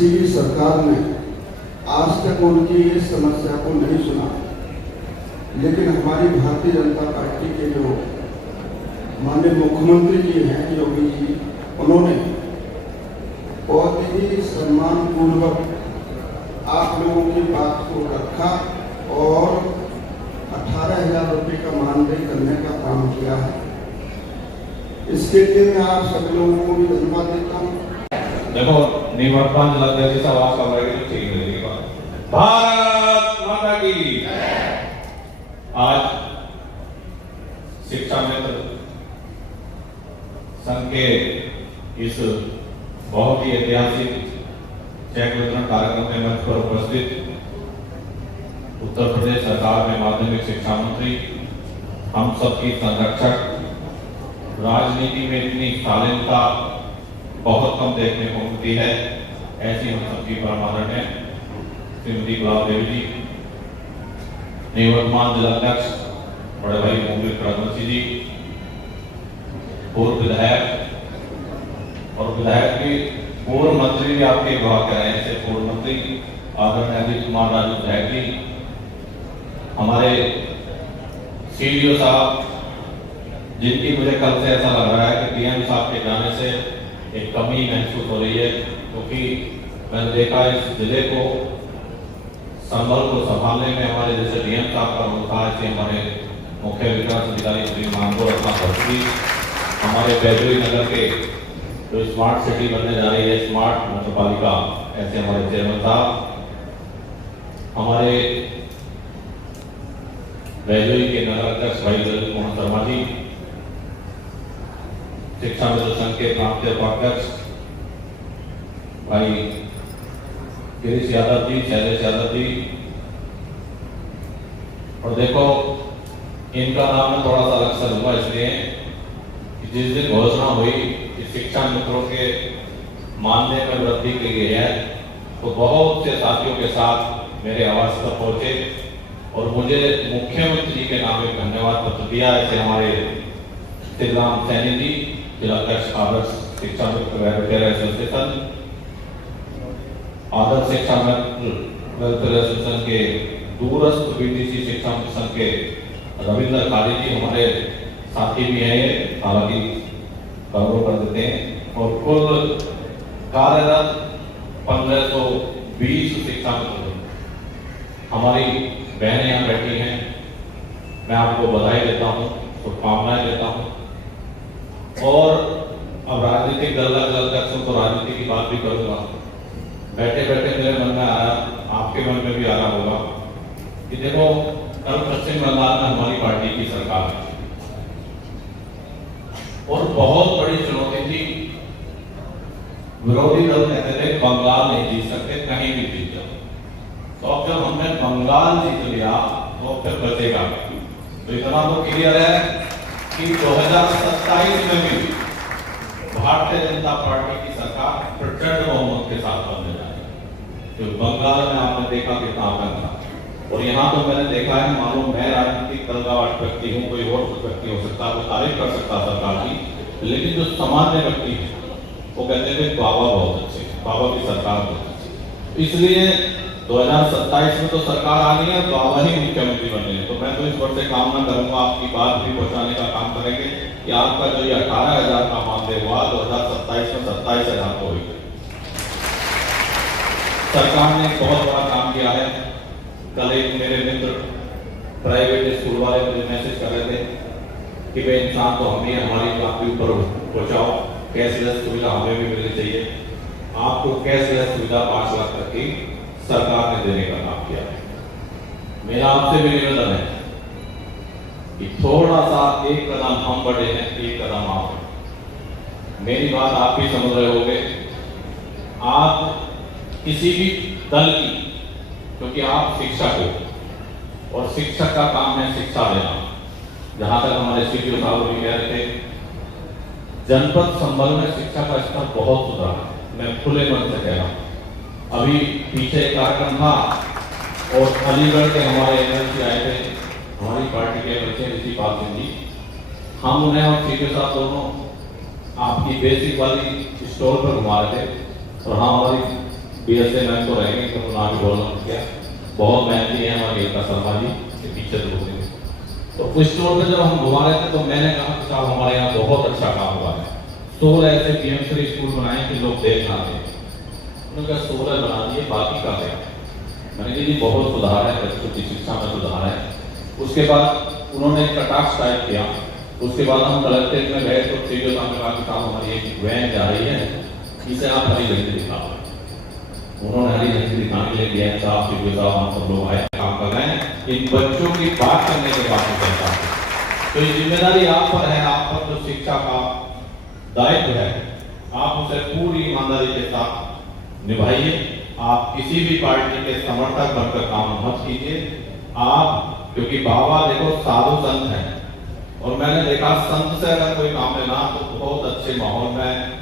किसी भी सरकार ने आज तक उनकी इस समस्या को नहीं सुना, लेकिन हमारी भारतीय जनता पार्टी के जो माननीय मुख्यमंत्री जी हैं योगी जी, उन्होंने बहुत ही सम्मानपूर्वक आप लोगों की बात को रखा और 18,000 रुपये का मानदेय करने का काम किया है। इसके लिए मैं आप सब लोगों को भी धन्यवाद देता हूँ। देखो निवर्तमान जिलाध्यक्ष जी से आवाज कर रहे हैं, ठीक है। भारत माता की। आज शिक्षा मित्र संघ के इस बहुत ही ऐतिहासिक चेक वितरण कार्यक्रम में मंच पर उपस्थित उत्तर प्रदेश सरकार में माध्यमिक शिक्षा मंत्री, हम सबकी संरक्षक, राजनीति में इतनी शालीनता बहुत कम देखने को मिलती है, ऐसी हम सबकी परमादरणीय श्रीमती गुलाब देवी जी, निवर्तमान जिलाध्यक्ष बड़े भाई मुंगेर प्रगति जी, पूर्व विधायक और विधायक की पूर्व मंत्री भी आपके विभाग के रहे हैं, पूर्व मंत्री आदरणीय अजीत कुमार राजू विधायक जी, हमारे सीडीओ साहब, जिनकी मुझे कल से ऐसा लग रहा है कि डीएम साहब के जाने से एक कमी महसूस हो रही है, क्योंकि मैंने देखा इस जिले को संभल को संभालने में हमारे जैसे डीएम साहब का रोल था, ऐसे हमारे मुख्य विकास अधिकारी श्री मानगो रत्ना भट्टी, हमारे बैजोई नगर के जो स्मार्ट सिटी बनने जा रही है, स्मार्ट नगर पालिका, ऐसे हमारे चेयरमैन साहब, हमारे बैजोई के नगर अध्यक्ष भाई ललित मोहन शर्मा जी, शिक्षा मित्र संघ के प्रांतीय उपाध्यक्ष भाई गिरीश यादव जी, शैलेश यादव जी, और देखो इनका नाम मैं थोड़ा सा अलग से लूंगा इसलिए कि जिस दिन घोषणा हुई कि शिक्षा मित्रों के मानदेय में वृद्धि की गई है, तो बहुत से साथियों के साथ मेरे आवास पर पहुंचे और मुझे मुख्यमंत्री जी के नाम एक धन्यवाद पत्र दिया। ऐसे हमारे श्रीराम सैनी जी, जिलाध्यक्ष आदर्श शिक्षा मित्र वेलफेयर एसोसिएशन, आदर्श शिक्षा मित्र वेलफेयर एसोसिएशन के दूरस्थ बीटीसी शिक्षा मित्र संघ के रविंद्र खाली जी, हमारे साथी भी हैं, हालांकि गौरव कर देते हैं, और कुल कार्यरत 1520 शिक्षा मित्र हमारी बहनें यहाँ बैठी हैं। मैं आपको बधाई देता हूँ, शुभकामनाएं देता हूँ। और अब राजनीतिक दल अध्यक्षों को राजनीति की बात भी करूंगा। बैठे बैठे मेरे मन में आया, आपके मन में भी आ रहा होगा कि देखो कल पश्चिम बंगाल में हमारी पार्टी की सरकार है और बहुत बड़ी चुनौती थी। विरोधी दल कहते थे बंगाल नहीं जीत सकते, कहीं भी जीत जाओ। तो अब जब हमने बंगाल जीत लिया तो फिर बचेगा। तो इतना तो क्लियर है कि 2027 में भी भारतीय जनता पार्टी की सरकार प्रचंड बहुमत के साथ बनने जा रही है। तो बंगाल में आपने देखा कितना आतंक था, और यहाँ तो मैंने देखा है, मालूम मैं राजनीतिक दल का व्यक्ति हूँ, कोई और व्यक्ति हो सकता है, वो तारीफ कर सकता सरकार की, लेकिन जो सामान्य व्यक्ति है वो कहते थे बाबा बहुत अच्छे, बाबा की सरकार बहुत अच्छी। इसलिए 2027 में तो सरकार आ गई है, बाबा ही मुख्यमंत्री बने हैं। तो मैं तो इस वर्ष से कामना करूंगा, आपकी बात भी पहुंचाने का काम करेंगे कि आपका जो ये 18,000 का मानदेय हुआ 2027 में 27,000 हो गई। सरकार ने बहुत बड़ा काम किया है। कल एक मेरे मित्र प्राइवेट स्कूल वाले मुझे मैसेज कर रहे थे कि भाई इंसान तो हमें हमारी बात के ऊपर पहुंचाओ, कैशलेस सुविधा हमें भी मिलनी चाहिए। आपको कैशलेस सुविधा 5 लाख तक की सरकार ने देने का काम किया है। मेरा आपसे भी निवेदन है कि थोड़ा सा एक कदम हम बढ़े हैं, एक कदम आप बढ़े। मेरी बात आप भी समझ रहे होंगे। आप किसी भी दल की, क्योंकि आप शिक्षक हो और शिक्षक का काम है शिक्षा देना। जहां तक हमारे सीडीओ साहब भी कह रहे थे, जनपद संभल में शिक्षा का स्तर बहुत सुधरा है, मैं खुले मन से कह रहा हूं। अभी पीछे एक कार्यक्रम था और अलीगढ़ के हमारे एमएलसी आए थे, हमारी पार्टी के बच्चे ऋषि पाल सिंह जी, हम उन्हें और सीडीओ साहब दोनों आपकी बेसिक वाली स्टोर पर घुमा रहे थे और हाँ हमारी BSA मैम को रहेंगे तो नाम भी बोलना क्या, बहुत मेहनती है हमारी एकता शर्मा जी के पीछे लोग हैं। तो उस स्टोर पे जब हम घुमा रहे थे तो मैंने कहा कि साहब हमारे यहाँ बहुत अच्छा काम हुआ है, 16 ऐसे PMC स्कूल बनाए कि लोग देख ना दें। उन्होंने कहा 16 बना दिए, बाकी का गया। मैंने कहा जी बहुत सुधार है, बच्चों की शिक्षा में सुधार है। उसके बाद उन्होंने कटाक्ष टाइप किया। उसके बाद हम कलेक्ट्रेट में गए तो सीओ साहब ने कहा कि साहब हमारी एक वैन जा रही है, इसे आप हरी झंडी दिखाओ। उन्होंने हरी झंडी दिखाने के लिए दिया साहब, सीओ साहब हम सब लोग आए, काम कर रहे हैं। इन बच्चों की बात करने के बाद में कहता है तो ये जिम्मेदारी आप पर है, आप पर जो शिक्षा का दायित्व है आप उसे पूरी ईमानदारी के साथ निभाइए। आप किसी भी पार्टी के समर्थक बनकर काम मत कीजिए। आप क्योंकि बाबा देखो साधु संत हैं और मैंने देखा संत से अगर कोई काम लेना तो बहुत अच्छे माहौल में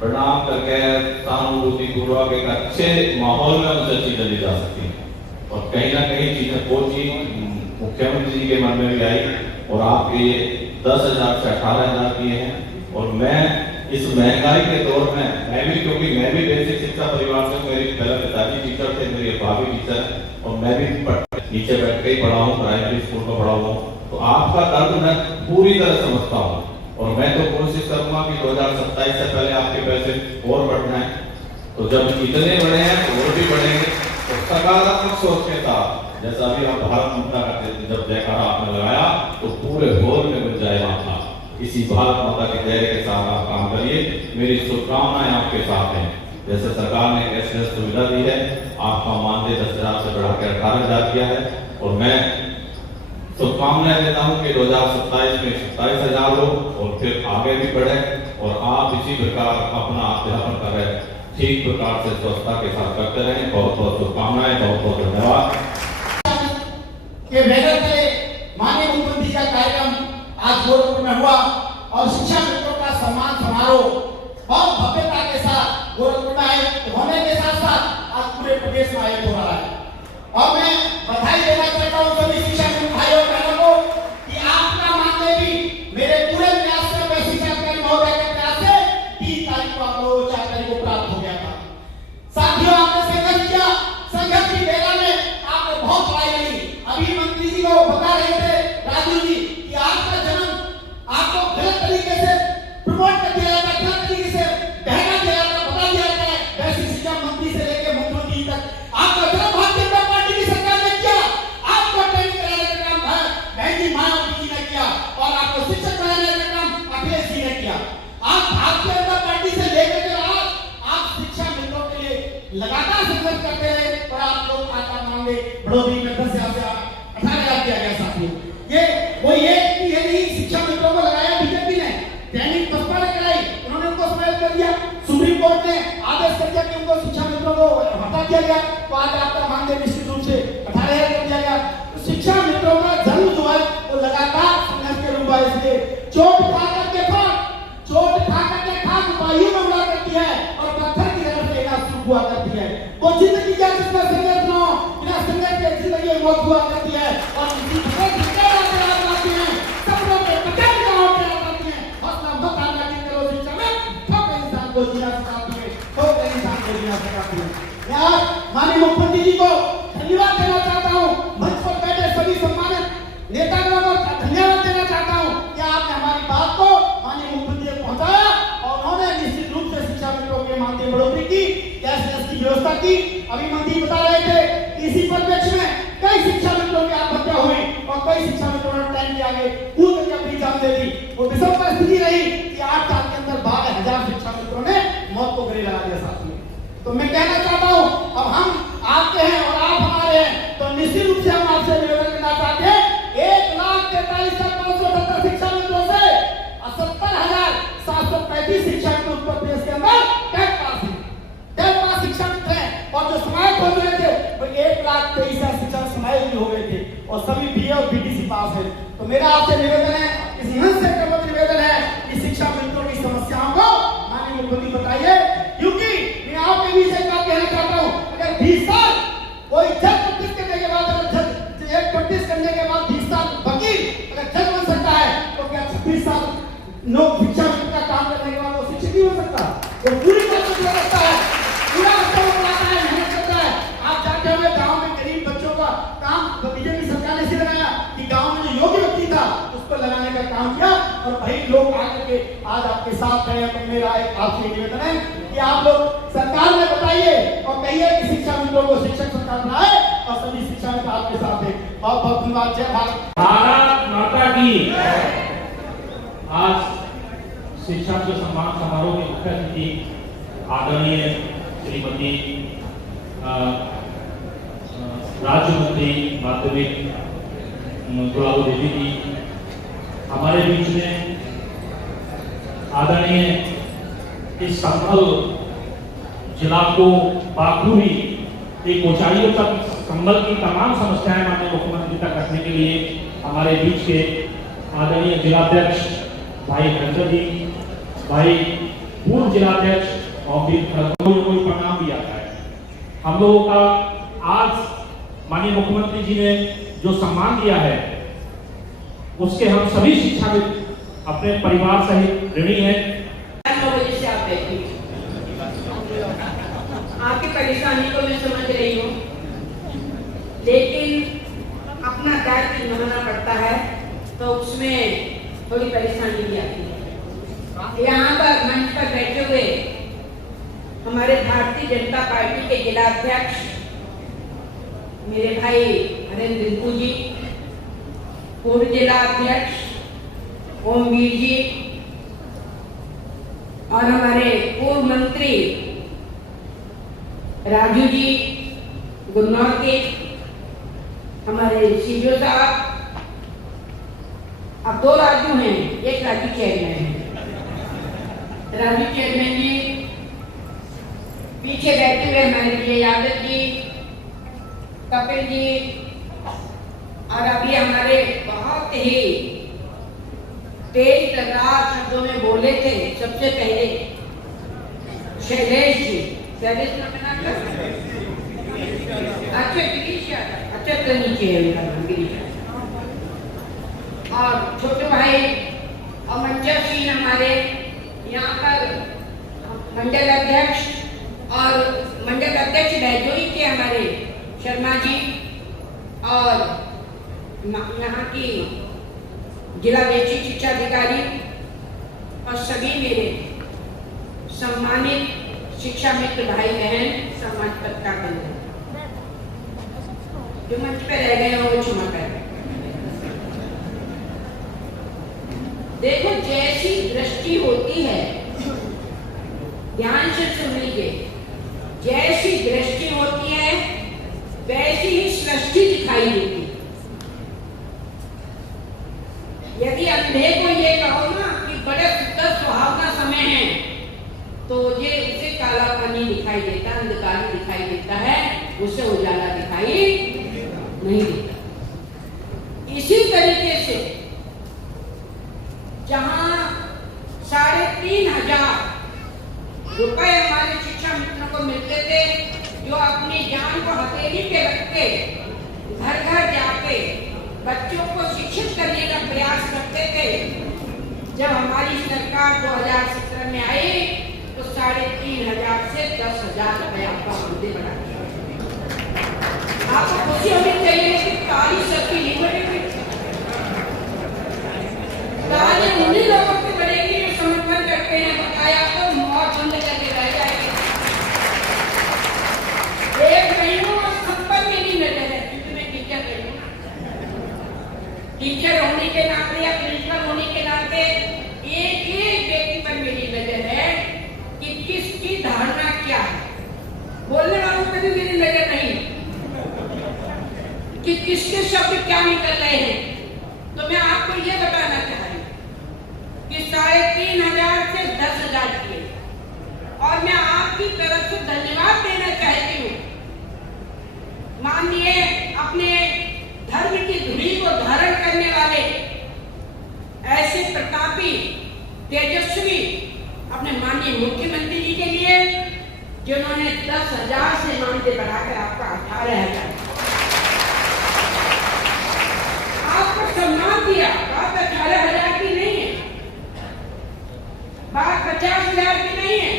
प्रणाम करके सहानुभूति पूर्वक एक अच्छे माहौल में उनसे चीजें ली जा सकती है। और कहीं ना कहीं चीजें वो चीज मुख्यमंत्री जी के मन में भी आई और आपके ये 10,000 से 18,000 किए हैं। और मैं इस महंगाई के दौर में मैं भी, क्योंकि मैं भी बेसिक शिक्षा परिवार से, मेरी पहले पिताजी टीचर थे, मेरी भाभी टीचर है और मैं भी नीचे बैठ के ही पढ़ा हूँ, प्राइमरी स्कूल में पढ़ा हूँ। तो आपका दर्द मैं पूरी तरह समझता हूँ और मैं तो कोशिश करूंगा कि 2027 से पहले आपके पैसे और बढ़ना है। तो जब इतने बढ़े हैं तो और भी बढ़ेंगे। तो सकारात्मक सोच के साथ जैसा अभी आप भारत माता का जब जयकारा आपने लगाया तो पूरे हॉल में गुंज जाएगा था। इसी भारत माता के जय के साथ आप काम करिए। मेरी शुभकामनाएं आपके साथ हैं। जैसे सरकार ने कैशलेस सुविधा दी है, आपका मानदेय 10,000 से बढ़ाकर 18,000 किया है और मैं शुभकामनाएं देता हूं कि 2027 में 27,000 हो और फिर आगे भी बढ़े और आप इसी प्रकार अपना अध्यापन करें, ठीक प्रकार से स्वच्छता के साथ करते रहें। बहुत बहुत शुभकामनाएं, बहुत बहुत धन्यवाद। माननीय मुख्यमंत्री का कार्यक्रम आज गोरखपुर में हुआ और शिक्षा मित्रों का सम्मान समारोह बहुत भव्यता के साथ गोरखपुर में आयोजित होने के साथ साथ आज पूरे प्रदेश में आयोजित हो रहा है। और मैं बधाई देना चाहता हूँ सभी शिक्षा मित्र भाइयों बहनों को कि आपका मानदेय भी मेरे पूरे प्रयास से, मैं शिक्षा अधिकारी महोदय के प्रयास से 3 तारीख को आप लोगों को 4 तारीख को प्राप्त हो गया था। साथियों आपने संघर्ष किया, संघर्ष की बेला में आपने बहुत लड़ाई लड़ी। अभी मंत्री जी को बता रहे थे राजू जी कि आपका जन्म आपको गलत तरीके से प्रमोट कर दिया जाता, गलत तरीके से बहका दिया जाता, बता दिया जाता है। वैसे शिक्षा मंत्री से लेकर मुख्यमंत्री तक आपका जन्म भारतीय जनता पार्टी की सरकार ने किया। आपको ट्रेनिंग कराने का काम है बहन जी मायावती जी ने किया और आपको शिक्षक बनाने का काम अखिलेश जी ने किया। आप भारतीय जनता पार्टी से लेकर के आप शिक्षा मित्रों के लिए लगातार संघर्ष करते रहे और आप लोग आता मांगे बढ़ोतरी में 10,000 से 18,000 किया गया। साथियों ये वो ये नहीं शिक्षा मित्रों को लगाया बीजेपी ने, ट्रेनिंग बसपा ने कराई, उन्होंने उनको समाप्त कर दिया। सुप्रीम कोर्ट ने आदेश कर दिया कि उनको शिक्षा मित्रों को हटा दिया गया। तो आज आपका मांगे निश्चित रूप से 18,000 कर दिया गया। तो शिक्षा मित्रों का जन्म जो है वो लगातार संघर्ष के रूप में इसलिए चोट खा करके खाक वायु में उड़ा करती है और पत्थर की नजर से इलाज शुरू हुआ करती है। वो जिंदगी क्या जिसमें संघर्ष न हो, बिना संघर्ष के जिंदगी मौत हुआ करती है और इसी तरह जिंदगी आती है, सपनों के पकड़ के होते आती है। हौसला मत हारना की करो शिक्षा में, ठोकर इंसान को जीना सिखाती है, ठोकर इंसान को जीना सिखाती है। मैं आज माननीय मुख्यमंत्री जी को धन्यवाद देना चाहता हूँ, मंच पर बैठे सभी सम्मानित नेतागणों को धन्यवाद देना चाहता हूँ कि आपने हमारी बात को माननीय मुख्यमंत्री तक पहुंचाया और उन्होंने निश्चित रूप से शिक्षा मित्रों के मानदेय बढ़ोतरी की, कैशलेस की व्यवस्था की। अभी मंत्री बता रहे थे इसी परिप्रेक्ष्य में कई शिक्षा मित्रों की आत्महत्या हुई और कई शिक्षा मित्रों ने टाइम के आगे कूद करके अपनी जान दे दी। वो विषम परिस्थिति रही कि 8 साल के अंदर 12,000 शिक्षा मित्रों ने मौत को गले लगा दिया। साथियों तो मैं कहना चाहता हूँ अब हम आपके हैं और आप हमारे हैं, तो निश्चित रूप से हम आपसे निवेदन करना चाहते हैं 1,43,570 शिक्षा मित्रों से 70,735 शिक्षा मित्र उत्तर प्रदेश के अंदर टेट पास शिक्षा मित्र हैं और जो समाज हो रहे थे वो 1,23,000 शिक्षा समाज भी हो गए थे और सभी बीए और बीटीसी पास है। तो मेरा आपसे निवेदन है, इस मंच से करवत निवेदन है कि शिक्षा मित्रों की समस्याओं को माननीय मुख्यमंत्री बताइए, क्योंकि मैं आपके भी से बात कहना चाहता हूँ अगर 20 साल कोई जज प्रैक्टिस करने के बाद, अगर जज प्रैक्टिस करने के बाद 20 साल वकील अगर जज बन सकता है तो क्या 26 साल शिक्षा मित्र का काम करने के बाद वो शिक्षक नहीं हो सकता? वो पूरी तरह से लगता है पूरा का काम किया और वही लोग आकर के आज आपके साथ हैं। तो मेरा एक आपसे निवेदन है कि आप लोग सरकार में बताइए और कहिए कि शिक्षा मित्रों को शिक्षक सरकार बनाए और सभी शिक्षा मित्र आपके साथ है। बहुत बहुत धन्यवाद। जय भारत। भारत माता की। आज शिक्षा के सम्मान समारोह के मुख्य अतिथि आदरणीय श्रीमती राज्य मंत्री माध्यमिक गुलाबो देवी जी हमारे बीच में आदरणीय इस संभल जिला को बाखूबी एक ऊंचाइयों तक संभल की तमाम समस्याएं माननीय मुख्यमंत्री तक रखने के लिए हमारे बीच के आदरणीय जिलाध्यक्ष भाई हरकर जी, भाई पूर्व जिलाध्यक्ष और कोई परिणाम भी आता है। हम लोगों का आज माननीय मुख्यमंत्री जी ने जो सम्मान दिया है उसके हम सभी शिक्षाविद अपने परिवार सहित ऋणी हैं। 9 बजे से आप बैठिए, आपकी परेशानी को मैं समझ रही हूँ, लेकिन अपना दायित्व निभाना पड़ता है तो उसमें थोड़ी परेशानी भी आती है। यहाँ पर मंच पर बैठे हुए हमारे भारतीय जनता पार्टी के जिलाध्यक्ष मेरे भाई हरेंद्र रिंकू जी, पूर्व जिला अध्यक्ष ओमवीर जी और हमारे पूर्व मंत्री राजू जी गुन्नौर के, हमारे सीजो साहब, अब 2 राजू हैं, एक राजू चेयरमैन है, राजू चेयरमैन जी, पीछे बैठे हुए हमारे विजय यादव जी, कपिल जी, और अभी हमारे बहुत ही तेज तर्रार शब्दों में बोले थे सबसे पहले शैलेश जी, शैलेश अच्छा गिरीश यादव, अच्छा तो नीचे है उनका नाम गिरीश, और छोटे भाई और मंचर सिंह हमारे यहाँ पर मंडल अध्यक्ष और मंडल अध्यक्ष बैजोई के हमारे शर्मा जी और यहाँ की जिला बेसिक शिक्षा अधिकारी और सभी मेरे सम्मानित शिक्षा मित्र भाई बहन समाज पत्रिका बंधु जो मंच पे रह गए वो क्षमा करें। देखो, जैसी दृष्टि होती है, ध्यान से सुन लीजिए, जैसी दृष्टि होती है वैसी ही सृष्टि दिखाई देती है। यदि अंधे को ये कहो ना कि बड़े सुंदर सुहावना समय है तो ये उसे काला पानी दिखाई देता, अंधकार दिखाई देता है, उसे उजाला दिखाई नहीं देता। इसी तरीके से जहां 3,500 रुपए हमारे शिक्षा मित्रों को मिलते थे, जो अपनी जान को हथेली पे रख के घर घर जाके बच्चों को शिक्षित करने का प्रयास करते थे, जब हमारी सरकार 2017 में आई तो 3,500 से 10,000 रुपए आपका मुद्दे बढ़ा दिया। आपको खुशी होनी चाहिए कि काली सबकी लिबर्टी उन्हीं लोगों की बढ़ेगी जो समर्थन करते हैं, बताया तो मौत बंद करके रह जाएगी। एक महीनों और सब पर मेरी नजर है, क्योंकि मैं टीचर रही हूँ। टीचर होने के नाते या प्रिंसिपल होने के नाते एक एक व्यक्ति पर मेरी नजर है कि किसकी धारणा क्या है। बोलने वालों पर भी मेरी नजर नहीं कि किसके शब्द क्या निकल रहे हैं। तो मैं आपको ये बताना चाह रही हूँ कि 3,500 से 10,000 किए, और मैं आपकी तरफ से धन्यवाद देना चाहती हूँ। माननीय अपने धर्म की धुरी को धारण करने वाले ऐसे प्रतापी तेजस्वी अपने माननीय मुख्यमंत्री जी के लिए, जिन्होंने 10,000 से मानदेय बढ़ाकर आपका 18,000 आपको सम्मान दिया। बात 18,000 की नहीं है, बात 50,000 की नहीं है।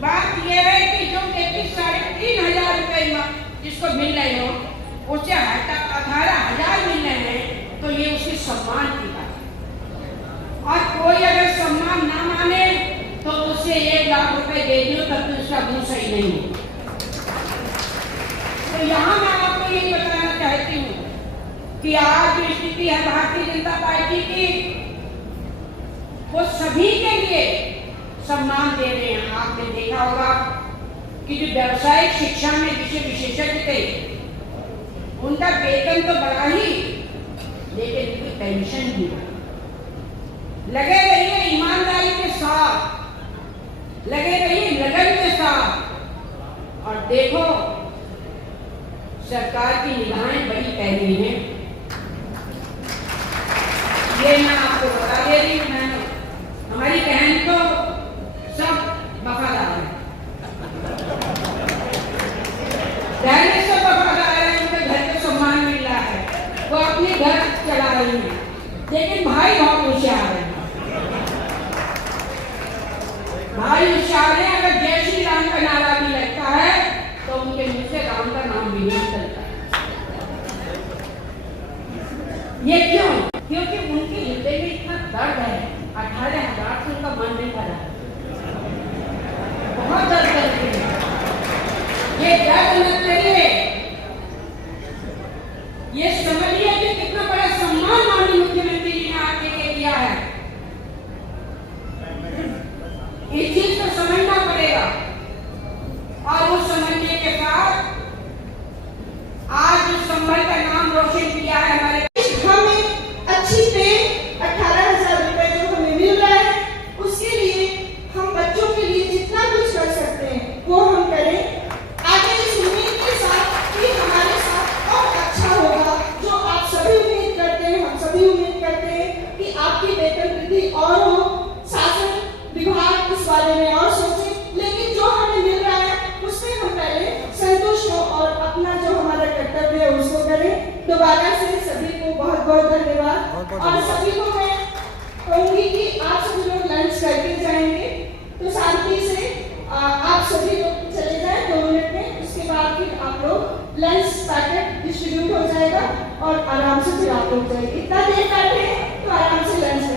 बात यह है कि जो व्यक्ति 3,500 रुपए जिसको मिल रहे हो, उसे 18,000 मिल रहे हैं, तो ये उसके सम्मान की बात है। और कोई अगर सम्मान ना माने तो उसे 1 लाख रुपए दे दियो, तब तो उसका मुंह सही नहीं हो। तो यहाँ मैं आपको यही बताना चाहती हूँ कि आज जो स्थिति है भारतीय जनता पार्टी की, वो सभी के लिए सम्मान दे रहे हैं। आपने देखा होगा कि जो व्यावसायिक शिक्षा में विषय विशेषज्ञ थे, उनका वेतन तो बढ़ा ही, लेकिन उनकी पेंशन भी बढ़ा। लगे रहिए ईमानदारी के साथ, लगे रहिए लगन के साथ, और देखो सरकार की निगाहें बड़ी पैनी हैं। ये मैं आपको बता दे रही हूँ, मैं हमारी बहन तो सब वफादार है, बहनें सब वफादार है, उनके घर को सम्मान मिल रहा है, वो अपने घर चला रही है। लेकिन भाई बहुत होशियार है, भाई होशियार है। अगर जय श्री राम का नारा भी लगता है तो उनके मुंह से राम का नाम भी नहीं निकलता। ये क्यों? क्योंकि उनके हृदय में इतना दर्द है। 18,000 से उनका मन नहीं भरा, बहुत दर्द करते हैं। ये दर्द मत करिए, ये समझिए कि कितना बड़ा सम्मान माननीय मुख्यमंत्री जी ने आपके लिए दिया है। इस चीज को समझना पड़ेगा, और उस समझने के साथ आज इस संबल का नाम रोशन किया है हमारे। हमें अच्छी पे 18,000 रुपए जो हमें मिल रहा है, उसके लिए हम बच्चों के लिए जितना कुछ कर सकते हैं वो हम करें, आगे इस उम्मीद के साथ कि हमारे साथ और अच्छा होगा। जो आप सभी उम्मीद करते हैं, हम सभी उम्मीद करते हैं कि आपकी वेतन वृद्धि और हो, शासन विभाग इस बारे में और सोचे, लेकिन जो हमें मिल रहा है उसमें हम पहले संतुष्ट हो और अपना जो हमारा कर्तव्य है उसको करें। दोबारा से सभी को बहुत बहुत धन्यवाद, और सभी को मैं कहूंगी कि आप सभी लोग लंच करके जाएंगे तो शांति से आप सभी लोग चले जाएं 2 मिनट में, उसके बाद फिर आप लोग लंच पैकेट डिस्ट्रीब्यूट हो जाएगा और आराम से फिर आप लोग जाएंगे। इतना देर बैठे तो आराम से लंच